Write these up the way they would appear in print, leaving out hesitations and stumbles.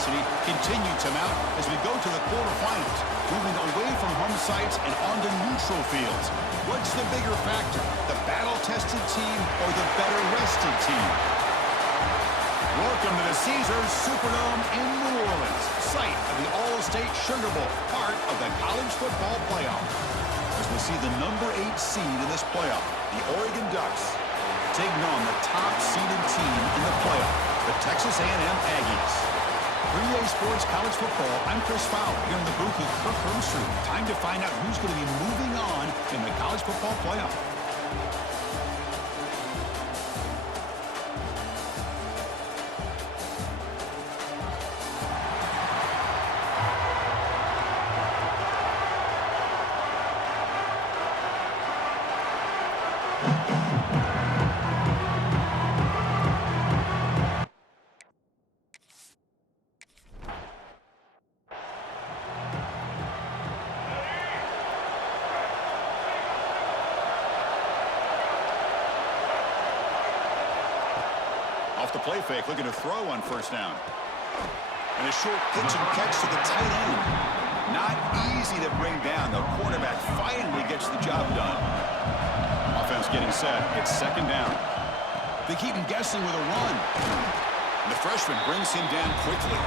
intensity continue to mount as we go to the quarterfinals, moving away from home sites and onto neutral fields. What's the bigger factor, the battle-tested team or the better-rested team? Welcome to the Caesars Superdome in New Orleans, site of the All-State Sugar Bowl, part of the college football playoff. As we see the number 8 seed in this playoff, the Oregon Ducks, taking on the top-seeded team in the playoff, the Texas A&M Aggies. For EA Sports College Football, I'm Chris Fowler here in the booth with Kirk Hermstreet. Time to find out who's going to be moving on in the college football playoff. Off the play fake, looking to throw on first down. And a short pitch and catch to the tight end. Not easy to bring down. The quarterback finally gets the job done. Offense getting set. It's second down. They keep him guessing with a run. And the freshman brings him down quickly.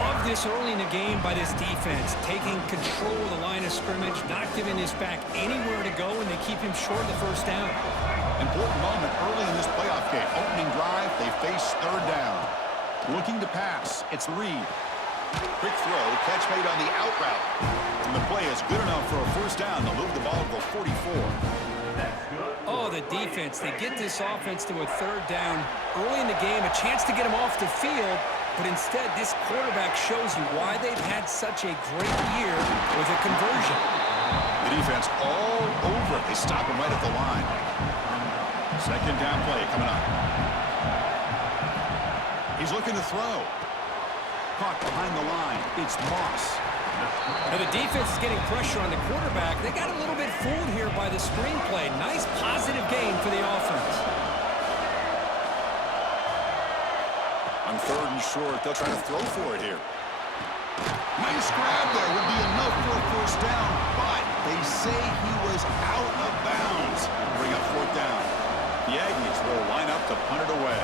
Love this early in the game by this defense. Taking control of the line of scrimmage, not giving this back anywhere to go, and they keep him short of the first down. Important moment early in this playoff game. Opening drive, they face third down. Looking to pass, it's Reed. Quick throw, catch made on the out route. And the play is good enough for a first down. They'll move the ball to the 44. Oh, the defense. They get this offense to a third down early in the game, a chance to get him off the field. But instead, this quarterback shows you why they've had such a great year with a conversion. The defense all over it. They stop him right at the line. Second down play coming up. He's looking to throw. Caught behind the line. It's Moss. Now the defense is getting pressure on the quarterback. They got a little bit fooled here by the screenplay. Nice positive gain for the offense. On third and short, they'll try to throw for it here. Nice grab there would be enough for a first down, but they say he was out of bounds. Bring up fourth down. The Aggies will line up to punt it away.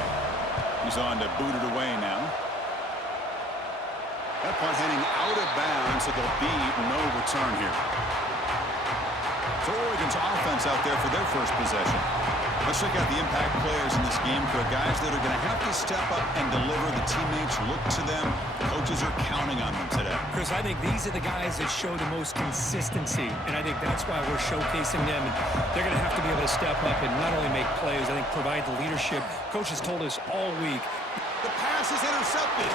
He's on to boot it away now. That punt heading out of bounds, so there'll be no return here. So Oregon's offense out there for their first possession. Let's check out the impact players in this game. For guys that are going to have to step up and deliver. The teammates look to them. Coaches are counting on them today. Chris, I think these are the guys that show the most consistency, and I think that's why we're showcasing them. And they're going to have to be able to step up and not only make plays, I think provide the leadership. Coaches told us all week. The pass is intercepted.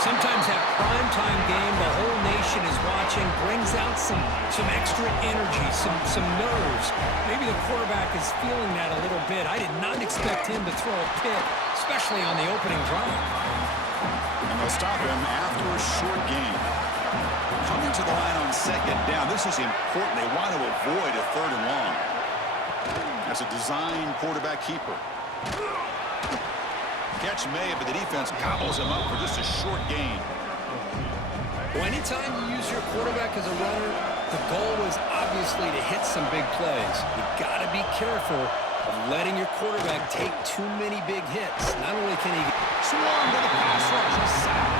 Sometimes that primetime game, the whole nation is watching, brings out some extra energy, some nerves. Maybe the quarterback is feeling that a little bit. I did not expect him to throw a pick, especially on the opening drive. And they'll stop him after a short gain. Coming to the line on second down. This is important. They want to avoid a third and long. That's a design quarterback keeper. Catch made, but the defense gobbles him up for just a short gain. Well, anytime you use your quarterback as a runner, the goal is obviously to hit some big plays. You got to be careful of letting your quarterback take too many big hits. Not only can he swarm to the pass rush, a sack.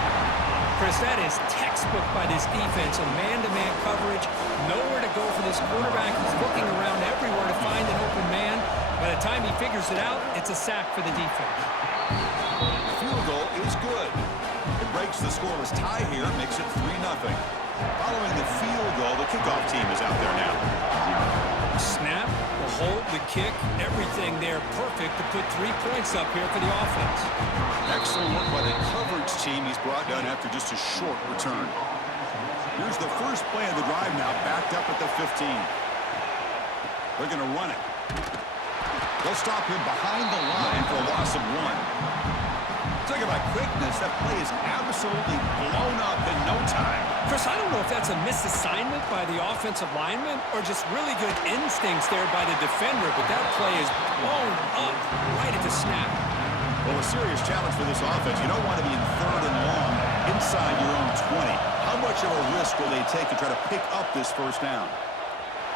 Chris, that is textbook by this defense. A man-to-man coverage, nowhere to go for this quarterback. He's looking around everywhere to find an open man. By the time he figures it out, it's a sack for the defense. The field goal is good. It breaks the scoreless tie here, makes it 3-0. Following the field goal, the kickoff team is out there now. Snap, the hold, the kick, everything there perfect to put 3 points up here for the offense. Excellent work by the coverage team. He's brought down after just a short return. Here's the first play of the drive now, backed up at the 15. They're going to run it. They'll stop him behind the line for a loss of 1. Talk about quickness. That play is absolutely blown up in no time. Chris, I don't know if that's a misassignment by the offensive lineman or just really good instincts there by the defender, but that play is blown up right at the snap. Well, a serious challenge for this offense. You don't want to be in third and long will they take to try to pick up this first down?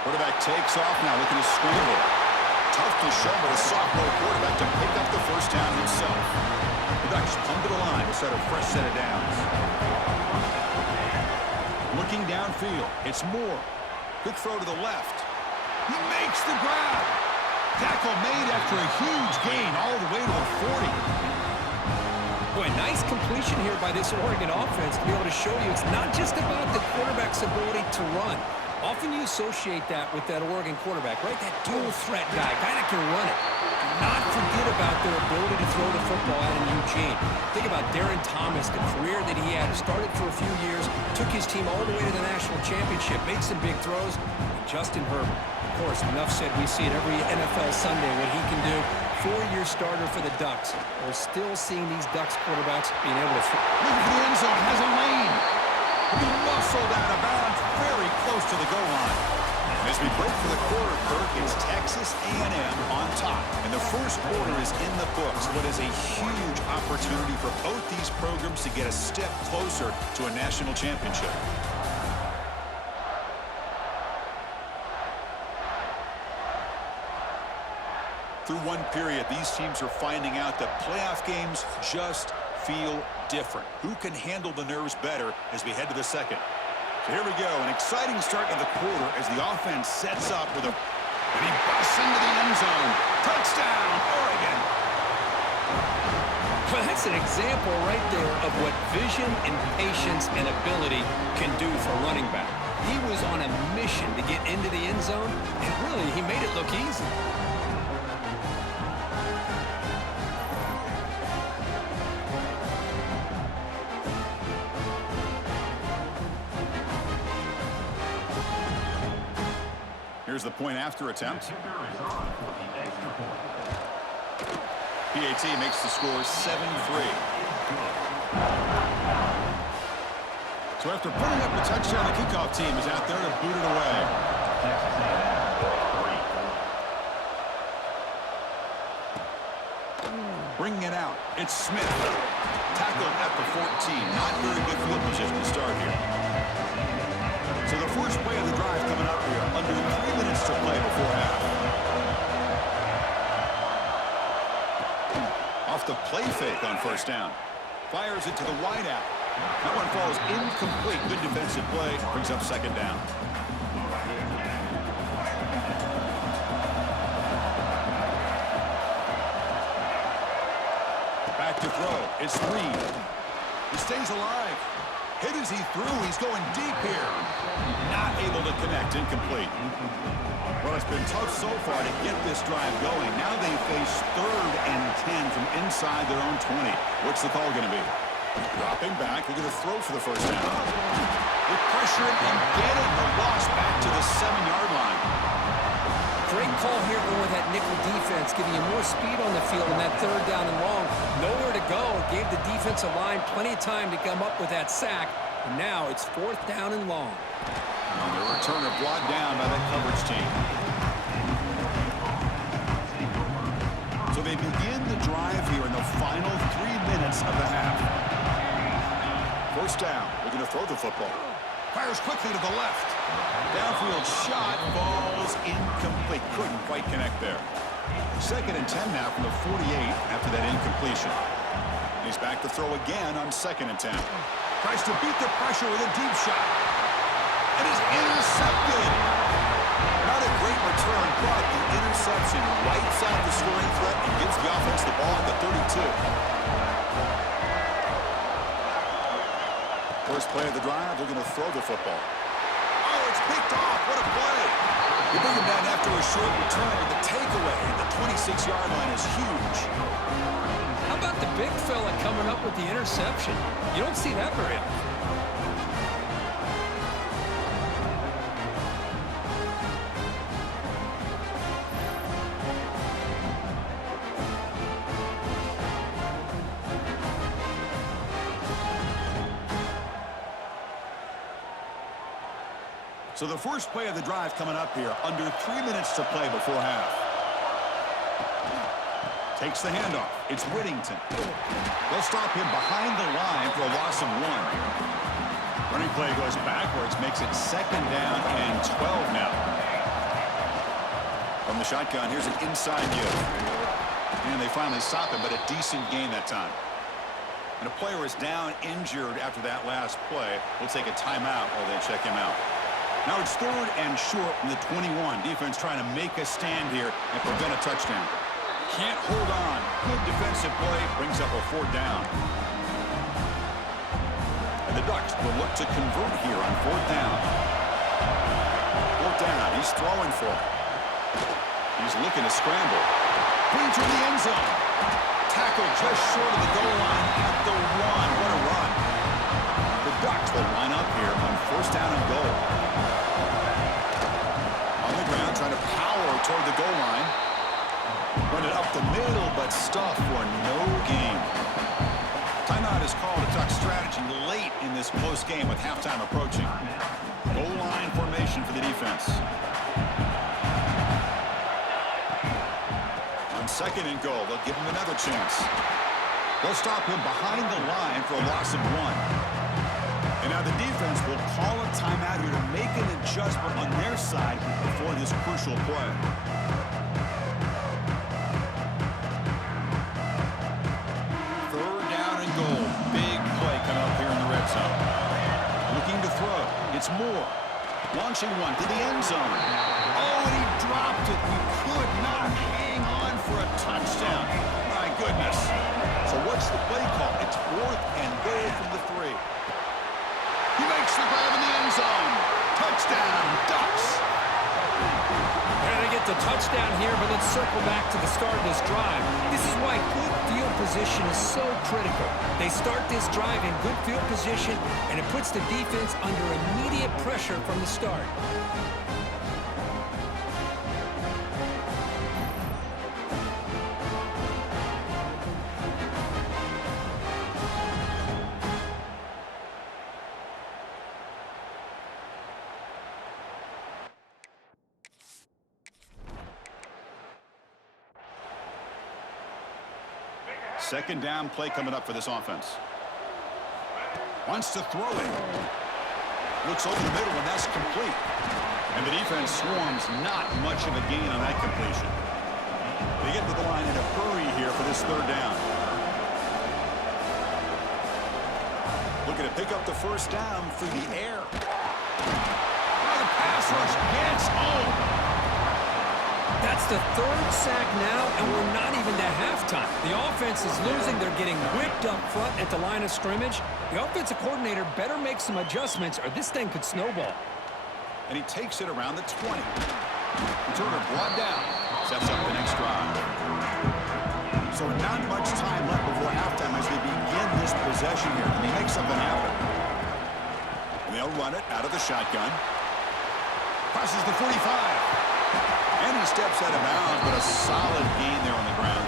Quarterback takes off now, looking to scramble. Tough to shovel a sophomore quarterback to pick up the first down himself. The Ducks come to the line to start a fresh set of downs. Looking downfield, it's Moore. Quick throw to the left. He makes the grab. Tackle made after a huge gain all the way to the 40. Boy, nice completion here by this Oregon offense to be able to show you it's not just about the quarterback's ability to run. Often you associate that with that Oregon quarterback, right? That dual threat guy that can run it. Do not forget about their ability to throw the football out in Eugene. Think about Darren Thomas, the career that he had. Started for a few years, took his team all the way to the national championship, made some big throws. Justin Herbert, of course, enough said. We see it every NFL Sunday what he can do. 4-year starter for the Ducks. We're still seeing these Ducks quarterbacks being able to throw. Looking for the end zone, has a lane. He muscled out of bounds very close to the goal line. As we break for the quarter, Kirk, it's Texas A&M on top. And the first quarter is in the books. What is a huge opportunity for both these programs to get a step closer to a national championship. Through one period, these teams are finding out that playoff games just feel different. Who can handle the nerves better as we head to the second? So here we go, an exciting start to the quarter as the offense sets up with a... And he busts into the end zone. Touchdown, Oregon! Well, that's an example right there of what vision and patience and ability can do for running back. He was on a mission to get into the end zone, and really, he made it look easy. Here's the point after attempt. PAT makes the score 7-3. So after putting up a touchdown, the kickoff team is out there to boot it away. Bringing it out, it's Smith. Tackled at the 14. Not very good field position to start here. So the first play of the drive coming up here, under 3 minutes to play before half. Off the play fake on first down. Fires it to the wideout. That one falls incomplete. Good defensive play. Brings up second down. Back to throw. It's Reed. He stays alive. Hit as he threw. He's going deep here. Not able to connect. Incomplete. Well, it's been tough so far to get this drive going. Now they face 3rd and 10 from inside their own 20. What's the call going to be? Dropping back. They're going to throw for the first down. They pressure it and get it. The loss back to the 7-yard line. Great call here going with that nickel defense, giving you more speed on the field on that 3rd down and long. Nowhere to go. Gave the defensive line plenty of time to come up with that sack. And now it's 4th down and long. And the returner brought down by that coverage team. So they begin the drive here in the final 3 minutes of the half. First down. They're going to throw the football. Fires quickly to the left. Downfield shot falls incomplete. Couldn't quite connect there. 2nd and 10 now from the 48 after that incompletion. He's back to throw again on 2nd and 10. Tries to beat the pressure with a deep shot. It is intercepted. Not a great return, but the interception wipes out the scoring threat and gives the offense the ball at the 32. First play of the drive, they're going to throw the football. Oh, it's picked off. What a play. You bring him down after a short return with the takeaway. The 26-yard line is huge. How about the big fella coming up with the interception? You don't see that very often. So the first play of the drive coming up here, under 3 minutes to play before half. Takes the handoff. It's Whittington. They'll stop him behind the line for a loss of 1. Running play goes backwards, makes it 2nd down and 12 now. From the shotgun, here's an inside give. And they finally stop him, but a decent gain that time. And a player is down injured after that last play. We'll take a timeout while they check him out. Now it's 3rd and short from the 21. Defense trying to make a stand here and prevent a touchdown. Can't hold on. Good defensive play. Brings up a 4th down. And the Ducks will look to convert here on 4th down. 4th down. He's throwing for it. He's looking to scramble. Bring to the end zone. Tackle just short of the goal line at the 1. What a run. The Ducks will line up here on 1st down and goal. On the ground, trying to power toward the goal line. Run it up the middle, but stuff for no gain. Timeout is called. A Ducks strategy late in this close game with halftime approaching. Goal line formation for the defense. On 2nd and goal, they'll give him another chance. They'll stop him behind the line for a loss of 1. And now the defense will call a timeout here to make an adjustment on their side before this crucial play. 3rd down and goal. Big play coming up here in the red zone. Looking to throw. It's Moore. Launching one to the end zone. Oh, and he dropped it. He could not hang on for a touchdown. My goodness. So what's the play call? It's 4th and goal from the 3. He makes the grab in the end zone. Touchdown, Ducks. They're going to get the touchdown here, but let's circle back to the start of this drive. This is why good field position is so critical. They start this drive in good field position, and it puts the defense under immediate pressure from the start. Second down play coming up for this offense. Wants to throw it. Looks over the middle, and that's complete. And the defense swarms. Not much of a gain on that completion. They get to the line in a hurry here for this 3rd down. Looking to pick up the 1st down through the air. Now the pass rush gets home. That's the 3rd sack now, and we're not even to halftime. The offense is losing. They're getting whipped up front at the line of scrimmage. The offensive coordinator better make some adjustments, or this thing could snowball. And he takes it around the 20. Returner brought down. Sets up the next drive. So not much time left before halftime as they begin this possession here. And he makes something happen. And they'll run it out of the shotgun. Crosses the 45. And he steps out of bounds, but a solid gain there on the ground.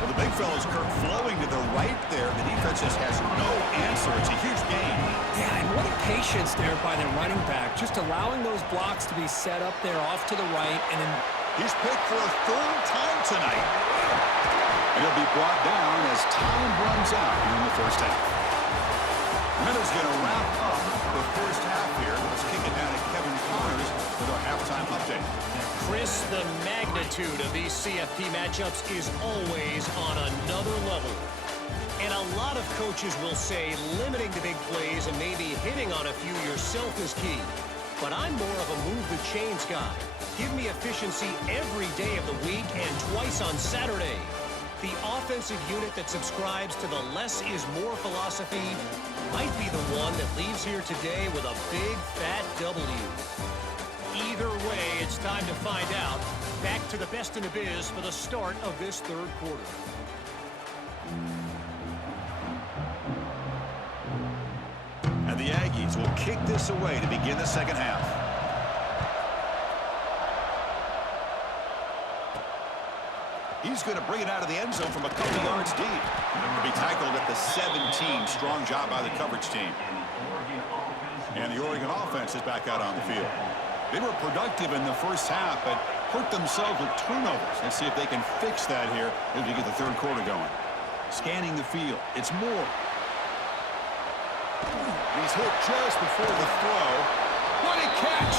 Well, the big fellow's Kirk flowing to the right there. The defense just has no answer. It's a huge gain. Yeah, and what a patience there by the running back. Just allowing those blocks to be set up there off to the right. And then he's picked for a 3rd time tonight. And he'll be brought down as time runs out here in the 1st half. Miller's going to wrap up the 1st half here. Let's kick it down to Kevin Connors with our halftime update. Chris, the magnitude of these CFP matchups is always on another level. And a lot of coaches will say limiting the big plays and maybe hitting on a few yourself is key. But I'm more of a move the chains guy. Give me efficiency every day of the week and twice on Saturday. The offensive unit that subscribes to the less is more philosophy might be the one that leaves here today with a big fat W. Either way, it's time to find out. Back to the best in the biz for the start of this 3rd quarter. And the Aggies will kick this away to begin the 2nd half. He's going to bring it out of the end zone from a couple yards deep. To be tackled at the 17. Strong job by the coverage team. And the Oregon offense is back out on the field. They were productive in the 1st half, but hurt themselves with turnovers. Let's see if they can fix that here as we get the 3rd quarter going. Scanning the field. It's Moore. He's hit just before the throw. What a catch!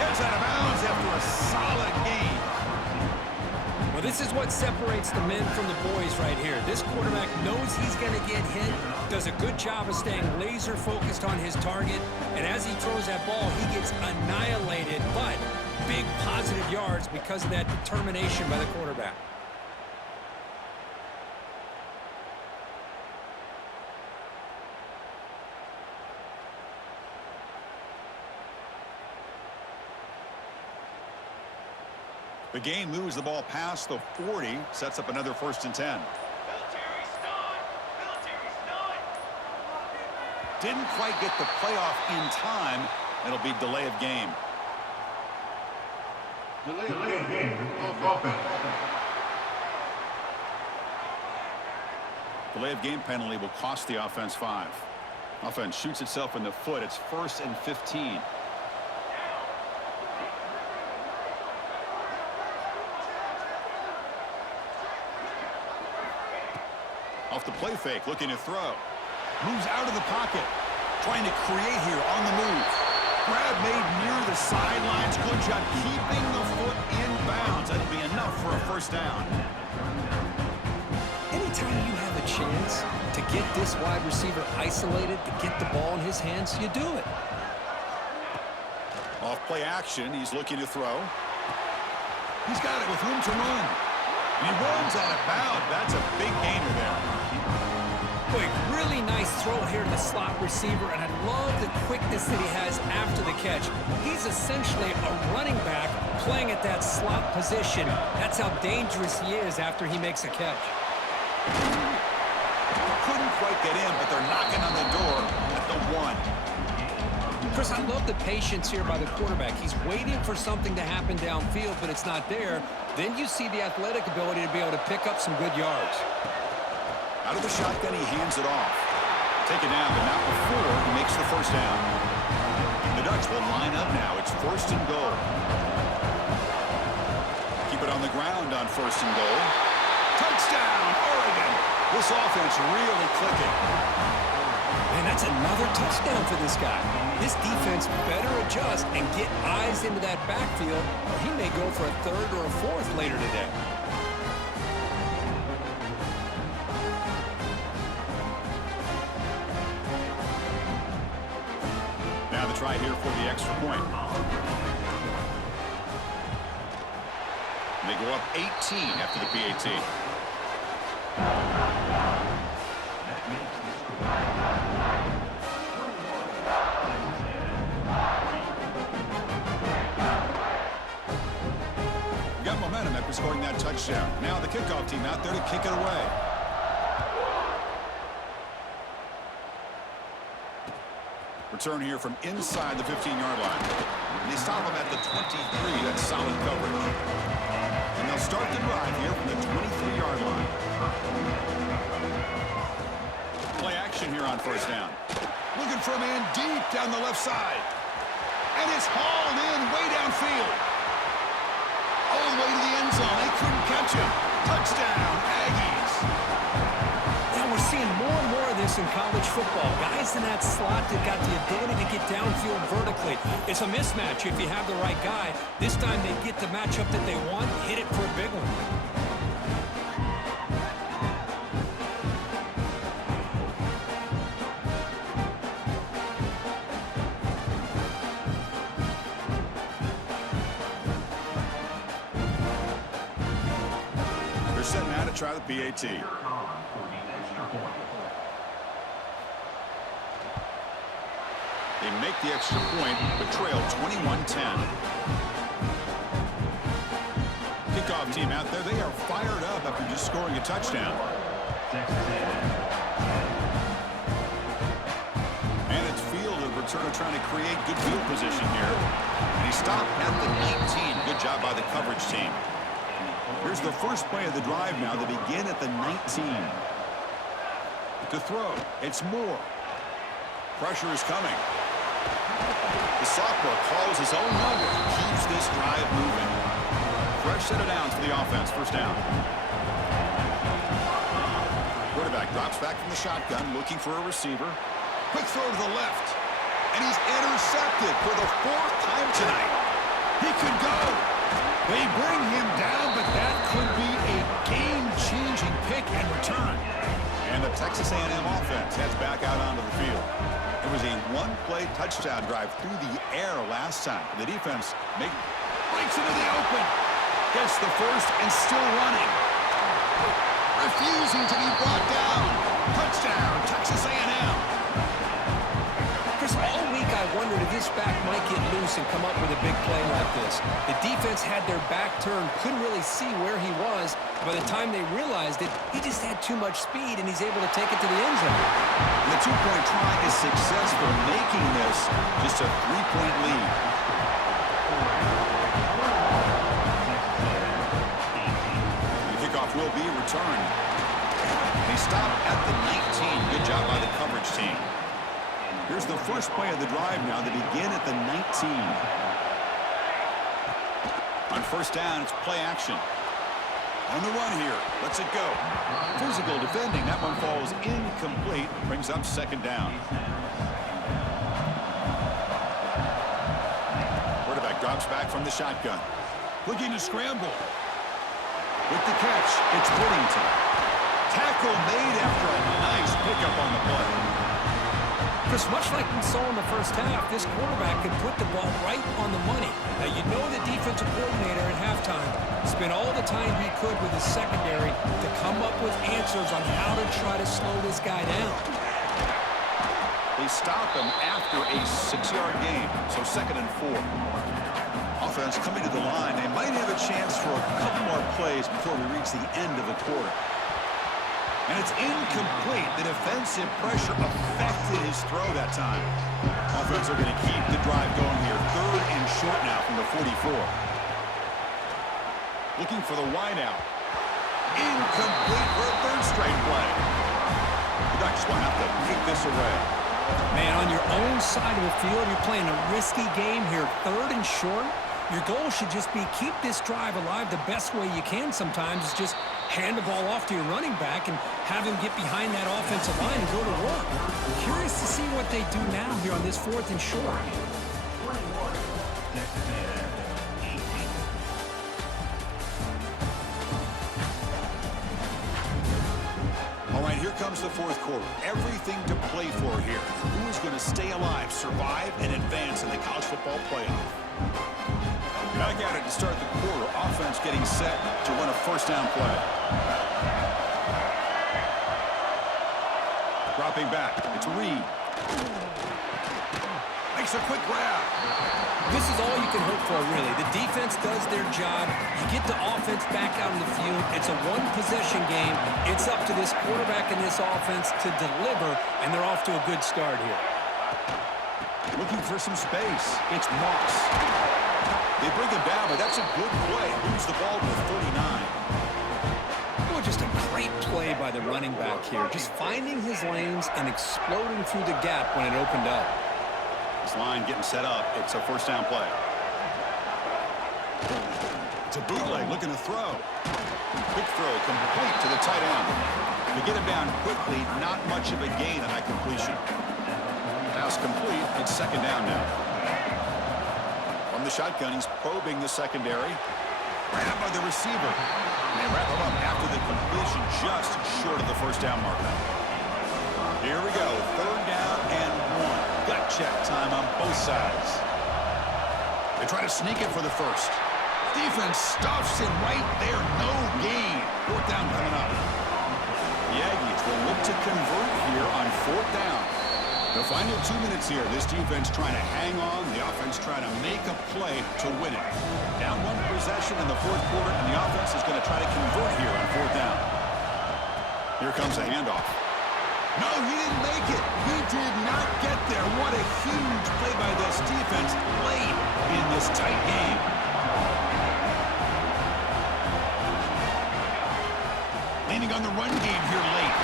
Heads out of bounds after a solid gain. Well, this is what separates the men from the boys right here. This quarterback knows he's going to get hit, does a good job of staying laser focused on his target, and as he throws that ball, he gets annihilated, but big positive yards because of that determination by the quarterback. The game moves the ball past the 40, sets up another 1st and 10. Didn't quite get the playoff in time. It'll be delay of game. Delay of game. Offense. Delay of game penalty will cost the offense 5. Offense shoots itself in the foot. It's 1st and 15. Off the play fake, looking to throw. Moves out of the pocket. Trying to create here on the move. Grab made near the sidelines. Good job keeping the foot in bounds. That'll be enough for a 1st down. Anytime you have a chance to get this wide receiver isolated, to get the ball in his hands, you do it. Off play action, he's looking to throw. He's got it with room to run. And he runs out of bounds. That's a big gainer there. Boy, really nice throw here to the slot receiver, and I love the quickness that he has after the catch. He's essentially a running back playing at that slot position. That's how dangerous he is after he makes a catch. Couldn't quite get in, but they're knocking on the door at the 1. Chris, I love the patience here by the quarterback. He's waiting for something to happen downfield, but it's not there. Then you see the athletic ability to be able to pick up some good yards. Out of the shotgun, he hands it off. Taken down, but not before he makes the 1st down. The Ducks will line up now. It's 1st and goal. Keep it on the ground on 1st and goal. Touchdown, Oregon. This offense really clicking. Man, that's another touchdown for this guy. This defense better adjust and get eyes into that backfield, or he may go for a 3rd or a 4th later today. Now the try here for the extra point. And they go up 18 after the PAT. Got momentum after scoring that touchdown. Now the kickoff team out there to kick it away. Return here from inside the 15-yard line. And they stop him at the 23. That's solid coverage. And they'll start the drive here from the 23-yard line. Play action here on 1st down. Looking for a man deep down the left side. And it's hauled in way downfield. All the way to the end zone. They couldn't catch him. Touchdown, Aggies. Now we're seeing more and more of this in college football. Guys in that slot that got the ability to get downfield vertically. It's a mismatch if you have the right guy. This time they get the matchup that they want, hit it for a big one. They're setting out to try the PAT. They make the extra point, but trail 21-10. Kickoff team out there, they are fired up after just scoring a touchdown. And it's field, the returner trying to create good field position here. And he stopped at the 19. Good job by the coverage team. Here's the first play of the drive now. They begin at the 19. To throw, it's Moore. Pressure is coming. The sophomore calls his own number, keeps this drive moving. Fresh set of downs for the offense, 1st down. Quarterback drops back from the shotgun, looking for a receiver. Quick throw to the left. And he's intercepted for the 4th time tonight. He could go. They bring him down, but that could be a game-changing pick and return. And the Texas A&M offense heads back out onto the field. It was a one-play touchdown drive through the air last time. The defense breaks into the open. Gets the first and still running. Refusing to be brought down. Touchdown, Texas A&M. Chris, all week I wondered if this back might get loose and come up with a big play like this. The defense had their back turned, couldn't really see where he was. By the time they realized it, he just had too much speed, and he's able to take it to the end zone. And the two-point try is successful, making this just a 3-point lead. The kickoff will be returned. They stop at the 19. Good job by the coverage team. Here's the first play of the drive now. They begin at the 19. On first down, it's play action. On the run here. Lets it go. Physical defending. That one falls incomplete. Brings up second down. Quarterback drops back from the shotgun. Looking to scramble. With the catch, it's Whittington. Tackle made after a nice pickup on the play. Chris, much like we saw in the first half, this quarterback could put the ball right on the money. Now, you know the defensive coordinator at halftime spent all the time he could with his secondary to come up with answers on how to try to slow this guy down. They stop him after a 6-yard gain, so 2nd and 4. Offense coming to the line. They might have a chance for a couple more plays before we reach the end of the quarter. And it's incomplete. The defensive pressure affected his throw that time. Offense are going to keep the drive going here. 3rd and short now from the 44. Looking for the wideout. Incomplete for a 3rd straight play. The Ducks will have to kick this away. Man, on your own side of the field, you're playing a risky game here. 3rd and short. Your goal should just be keep this drive alive the best way you can sometimes. Is just hand the ball off to your running back and have him get behind that offensive line and go to work. Curious to see what they do now here on this 4th and short. All right, here comes the 4th quarter. Everything to play for here. Who is going to stay alive, survive, and advance in the college football playoff? Back at it to start the quarter. Offense getting set to run a first down play. Dropping back. It's Reed. Makes a quick grab. This is all you can hope for, really. The defense does their job. You get the offense back out in the field. It's a one-possession game. It's up to this quarterback and this offense to deliver, and they're off to a good start here. Looking for some space. It's Moss. They bring him down, but that's a good play. Moves the ball to 39. Oh, just a great play by the running back here. Just finding his lanes and exploding through the gap when it opened up. This line getting set up. It's a first down play. It's a bootleg looking to throw. Quick throw complete to the tight end. To get him down quickly, not much of a gain on that completion. Pass complete. It's second down now. From the shotgun, he's probing the secondary. Grabbed by the receiver. And they wrap him up after the completion just short of the first down marker. Here we go. 3rd down and 1. Gut check time on both sides. They try to sneak it for the first. Defense stuffs him right there. No gain. 4th down coming up. The Aggies will look to convert here on 4th down. The final 2 minutes here. This defense trying to hang on. The offense trying to make a play to win it. Down 1 possession in the 4th quarter, and the offense is going to try to convert here on 4th down. Here comes a handoff. No, he didn't make it. He did not get there. What a huge play by this defense late in this tight game. Leaning on the run game here late.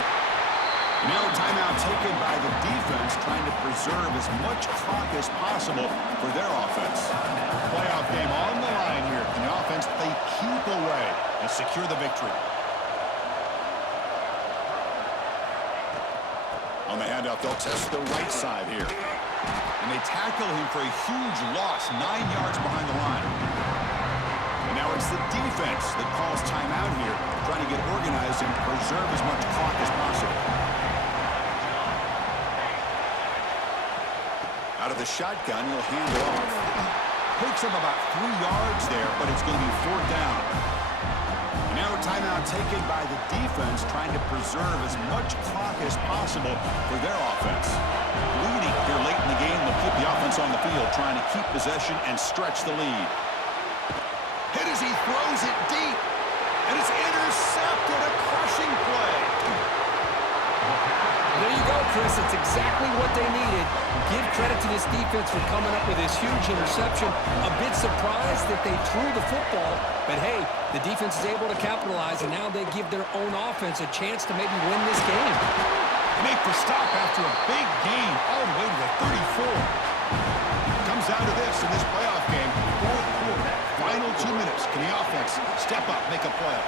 Now a timeout taken by the defense, trying to preserve as much clock as possible for their offense. Playoff game on the line here. And the offense, they keep away and secure the victory. On the handoff, they'll test the right side here. And they tackle him for a huge loss, 9 yards behind the line. And now it's the defense that calls timeout here, trying to get organized and preserve as much clock as possible. Out of the shotgun, he'll hand it off. Picks him about 3 yards there, but it's going to be 4th down. And now a timeout taken by the defense, trying to preserve as much clock as possible for their offense. Leading here late in the game, they'll keep the offense on the field, trying to keep possession and stretch the lead. Hit as he throws it deep, and it's intercepted, a crushing play. There you go, Chris. It's exactly what they needed. Give credit to this defense for coming up with this huge interception. A bit surprised that they threw the football, but hey, the defense is able to capitalize, and now they give their own offense a chance to maybe win this game. Make the stop after a big gain all the way to the 34. Comes down to this in this playoff game, 4th quarter, final 2 minutes. Can the offense step up, make a play?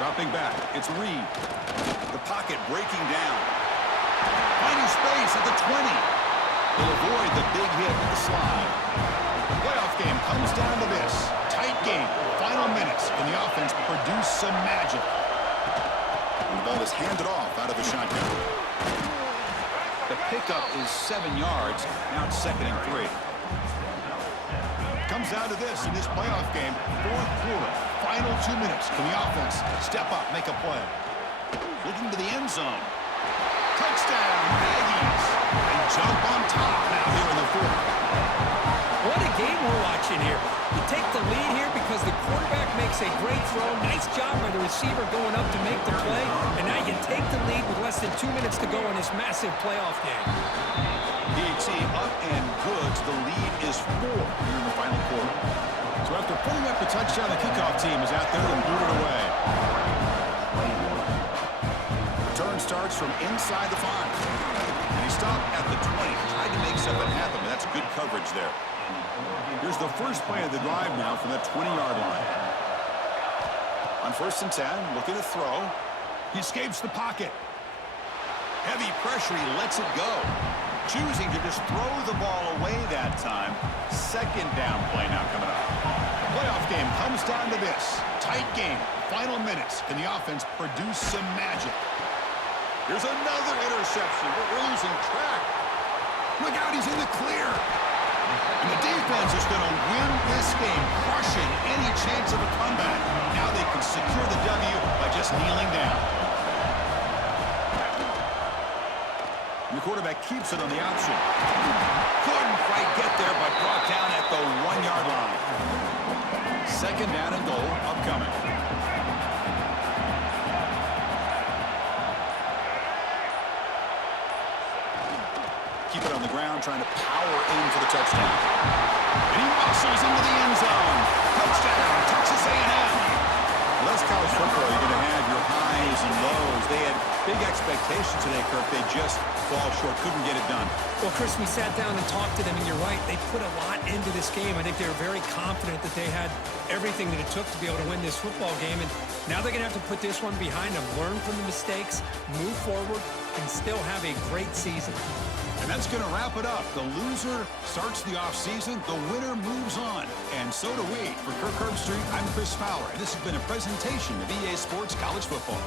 Dropping back, it's Reed. The pocket breaking down. Finding space at the 20. They'll avoid the big hit with the slide. The playoff game comes down to this. Tight game, final minutes. Can the offense produce some magic? And the ball is handed off out of the shotgun. The pickup is 7 yards. Now it's 2nd and 3. Comes down to this in this playoff game, 4th quarter, final 2 minutes. Can the offense step up, make a play? Looking to the end zone. Touchdown, Aggies. They jump on top now here in the 4th. What a game we're watching here. You take the lead here because the quarterback makes a great throw. Nice job by the receiver going up to make the play. And now you take the lead with less than 2 minutes to go in this massive playoff game. DT up and good. The lead is 4 here in the final quarter. So after putting up the touchdown, the kickoff team is out there and boot it away. Return starts from inside the 5. And he stopped at the 20. Tried to make something happen, but that's good coverage there. Here's the first play of the drive now from that 20-yard line. On 1st and 10, looking to throw. He escapes the pocket. Heavy pressure, he lets it go. Choosing to just throw the ball away that time. 2nd down play now coming up. The playoff game comes down to this. Tight game, final minutes. Can the offense produce some magic? Here's another interception. We're losing track. Look out, he's in the clear. And the defense is going to win this game, crushing any chance of a comeback. Now they can secure the W by just kneeling down. And the quarterback keeps it on the option. Couldn't quite get there, but brought down at the 1-yard line. 2nd down and goal upcoming. Keep it on the ground, trying to power in for the touchdown. And he muscles into the end zone. Touchdown, Texas A&M. Well, that's college football. You're going to have your highs and lows. They had big expectations today, Kirk. They just fall short, couldn't get it done. Well, Chris, we sat down and talked to them, and you're right. They put a lot into this game. I think they were very confident that they had everything that it took to be able to win this football game. And now they're going to have to put this one behind them, learn from the mistakes, move forward, and still have a great season. And that's going to wrap it up. The loser starts the offseason. The winner moves on. And so do we. For Kirk Herbstreit, I'm Chris Fowler. And this has been a presentation of EA Sports College Football.